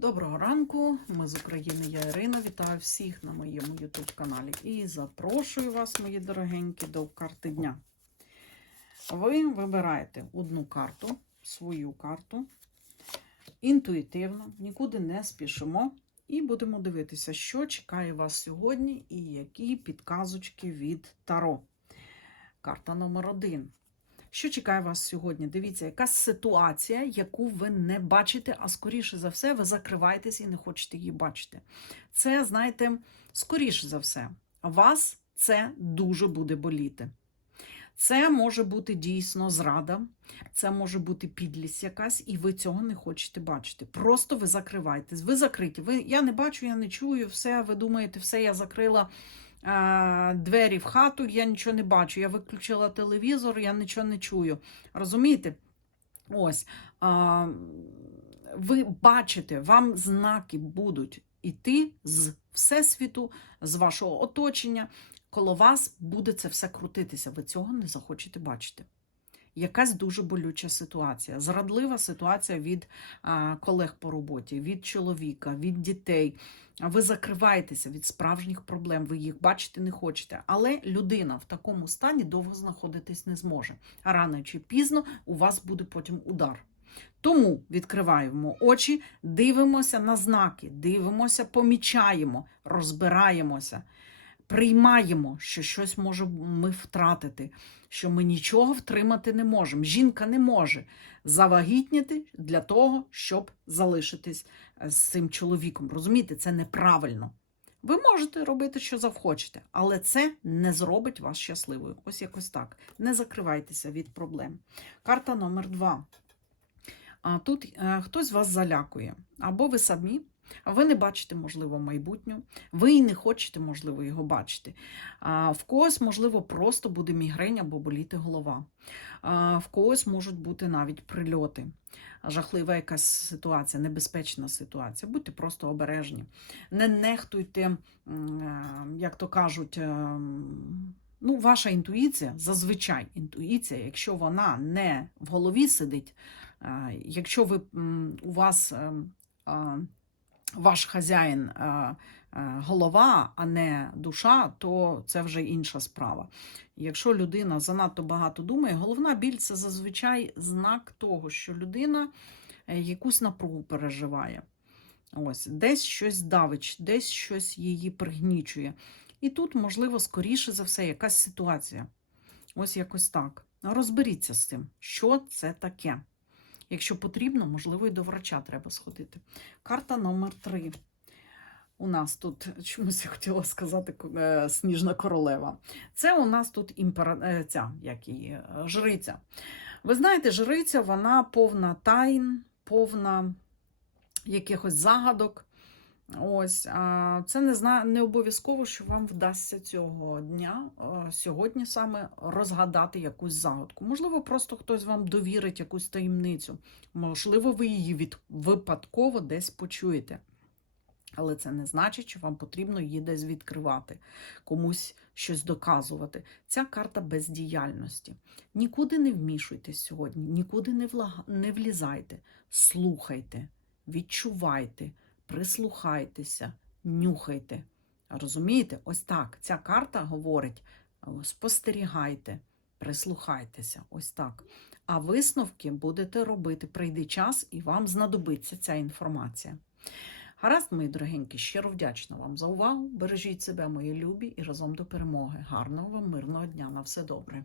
Доброго ранку, ми з України, я Ірина. Вітаю всіх на моєму YouTube каналі і запрошую вас, мої дорогенькі, до карти дня. Ви вибираєте одну карту, свою карту, інтуїтивно, нікуди не спішимо. І будемо дивитися, що чекає вас сьогодні і які підказочки від Таро. Карта номер один. Що чекає вас сьогодні? Дивіться, якась ситуація, яку ви не бачите, а скоріше за все, ви закриваєтесь і не хочете її бачити. Це, знаєте, скоріше за все, вас це дуже буде боліти. Це може бути дійсно зрада, це може бути підлість якась, і ви цього не хочете бачити. Просто ви закриваєтесь. Ви закриті. Ви, я не бачу, я не чую, все, ви думаєте, все, я закрила двері в хату, я нічого не бачу. Я виключила телевізор, я нічого не чую. Розумієте? Ось. Ви бачите, вам знаки будуть іти з всесвіту, з вашого оточення. Коло вас буде це все крутитися. Ви цього не захочете бачити. Якась дуже болюча ситуація, зрадлива ситуація від колег по роботі, від чоловіка, від дітей. Ви закриваєтеся від справжніх проблем, ви їх бачити не хочете. Але людина в такому стані довго знаходитись не зможе. А рано чи пізно у вас буде потім удар. Тому відкриваємо очі, дивимося на знаки, дивимося, помічаємо, розбираємося, приймаємо, що щось може ми втратити, що ми нічого втримати не можемо. Жінка не може завагітніти для того, щоб залишитись з цим чоловіком. Розумієте, це неправильно. Ви можете робити, що завхочете, але це не зробить вас щасливою. Ось якось так. Не закривайтеся від проблем. Карта номер два. Тут е, хтось вас залякує, або ви самі, ви не бачите, можливо, майбутнє, ви і не хочете, можливо, його бачити. В когось, можливо, просто буде мігрень або боліти голова. В когось можуть бути навіть прильоти. Жахлива якась ситуація, небезпечна ситуація. Будьте просто обережні. Не нехтуйте, як то кажуть, е, ну, ваша інтуїція, зазвичай інтуїція, якщо вона не в голові сидить, якщо ви, у вас е, е, ваш хазяїн е, е, голова, а не душа, то це вже інша справа. Якщо людина занадто багато думає, головна біль це зазвичай знак того, що людина е, якусь напругу переживає. Ось, десь щось давить, десь щось її пригнічує. І тут, можливо, скоріше за все, якась ситуація. Ось якось так. Розберіться з тим, що це таке. Якщо потрібно, можливо, і до врача треба сходити. Карта номер 3 У нас тут чомусь я хотіла сказати е, сніжна королева. Це у нас тут імпера... е, ця, як її, е, жриця. Ви знаєте, жриця вона повна тайн, повна якихось загадок. Ось, це не зна... не обов'язково, що вам вдасться цього дня, е, сьогодні саме розгадати якусь загадку. Можливо, просто хтось вам довірить якусь таємницю. Можливо, ви її від... випадково десь почуєте. Але це не значить, що вам потрібно її десь відкривати, комусь щось доказувати. Ця карта бездіяльності. Нікуди не вмішуйтесь сьогодні, нікуди не, влага... не влізайте, слухайте, відчувайте, прислухайтеся, нюхайте. Розумієте? Ось так. Ця карта говорить: спостерігайте, прислухайтеся. Ось так. А висновки будете робити. Прийде час, і вам знадобиться ця інформація. Гаразд, мої дорогенькі, щиро вдячна вам за увагу. Бережіть себе, мої любі, і разом до перемоги. Гарного вам мирного дня. На все добре.